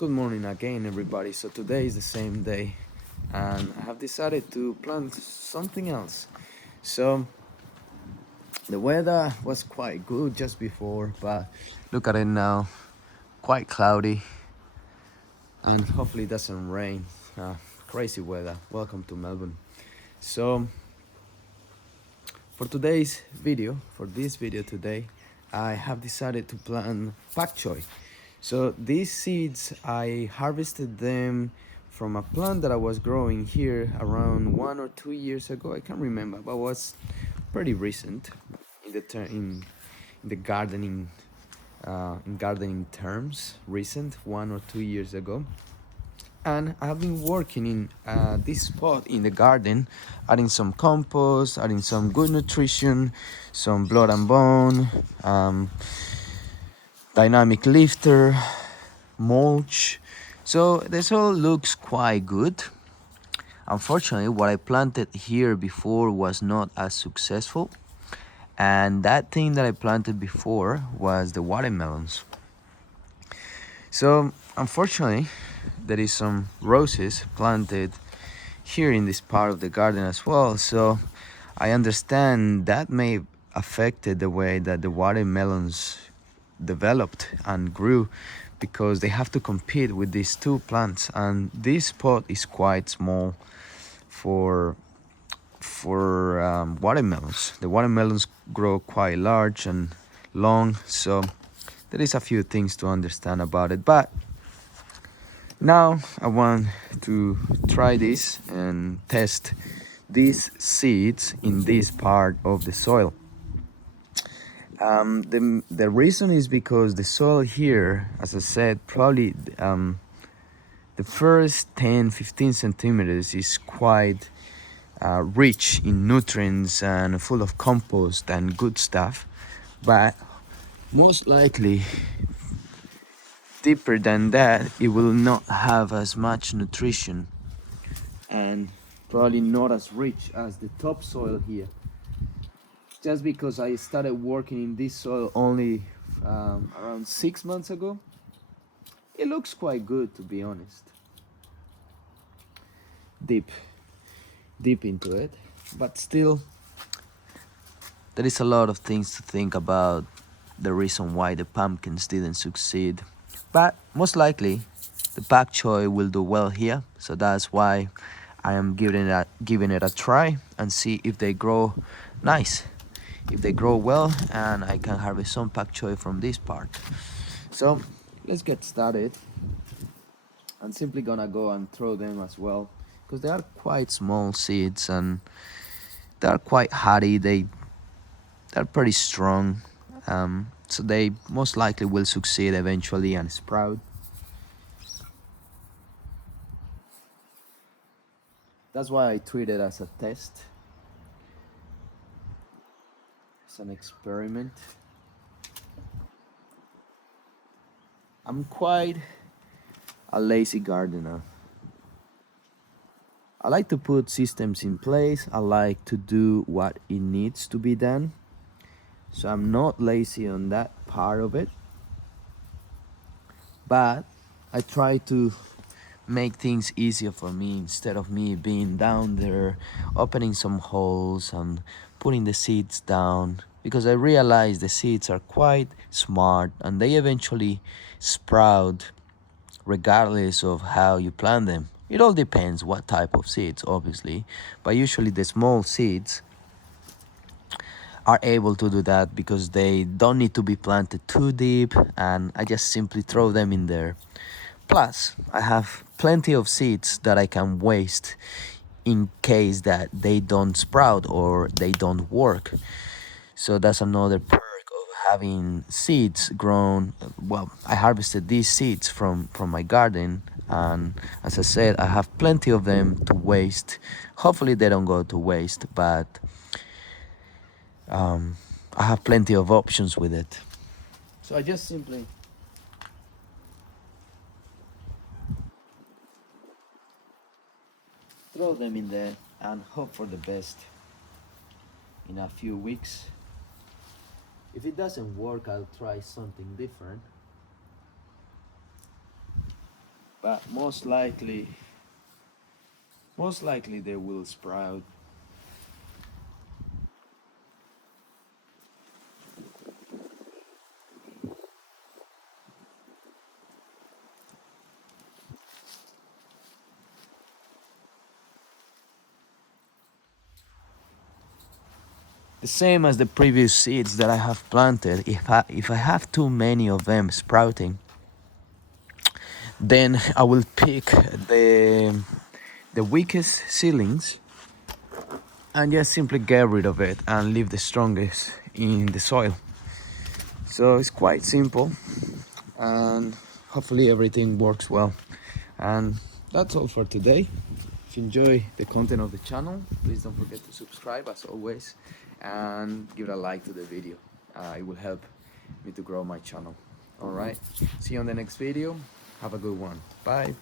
Good morning again, everybody. So today is the same day, and I have decided to plant something else. So the weather was quite good just before, but look at it now, quite cloudy, and hopefully it doesn't rain. Crazy weather. Welcome to Melbourne. So for this video today, I have decided to plant pak choi. So these seeds, I harvested them from a plant that I was growing here around 1 or 2 years ago. I can't remember, but it was pretty recent in the gardening in gardening terms. Recent, 1 or 2 years ago. And I've been working in this spot in the garden, adding some compost, adding some good nutrition, some blood and bone, dynamic lifter, mulch. So this all looks quite good. Unfortunately, what I planted here before was not as successful, and that thing that I planted before was the watermelons. So unfortunately, there is some roses planted here in this part of the garden as well. So I understand that may affected the way that the watermelons developed and grew, because they have to compete with these two plants, and this spot is quite small for watermelons. The watermelons grow quite large and long, so there is a few things to understand about it. But now I want to try this and test these seeds in this part of the soil. The reason is because the soil here, as I said, probably the first 10-15 centimeters is quite rich in nutrients and full of compost and good stuff, but most likely deeper than that it will not have as much nutrition and probably not as rich as the topsoil here. Just because I started working in this soil only around 6 months ago, it looks quite good, to be honest. Deep into it, but still there is a lot of things to think about, the reason why the pumpkins didn't succeed. But most likely the pak choi will do well here, so that's why I am giving it a try and see if they grow nice, if they grow well, and I can harvest some pak choi from this part. So let's get started. I'm simply gonna go and throw them as well, because they are quite small seeds and they are quite hardy. They're pretty strong, so they most likely will succeed eventually and sprout. That's why I treat it as a test, as an experiment. I'm quite a lazy gardener. I like to put systems in place. I like to do what it needs to be done. So I'm not lazy on that part of it. But I try to make things easier for me, instead of me being down there opening some holes and putting the seeds down, because I realize the seeds are quite smart and they eventually sprout regardless of how you plant them. It all depends what type of seeds, obviously, but usually the small seeds are able to do that because they don't need to be planted too deep, and I just simply throw them in there. Plus, I have plenty of seeds that I can waste in case that they don't sprout or they don't work. So that's another perk of having seeds grown. Well, I harvested these seeds from my garden, and as I said, I have plenty of them to waste. Hopefully they don't go to waste, but I have plenty of options with it. So I just simply throw them in there and hope for the best. In a few weeks, if it doesn't work, I'll try something different. but most likely they will sprout. The same as the previous seeds that I have planted. If I have too many of them sprouting, then I will pick the weakest seedlings and just simply get rid of it and leave the strongest in the soil. So it's quite simple, and hopefully everything works well. And that's all for today. If you enjoy the content of the channel, please don't forget to subscribe as always and give a like to the video. It will help me to grow my channel. All right, see you on the next video. Have a good one. Bye.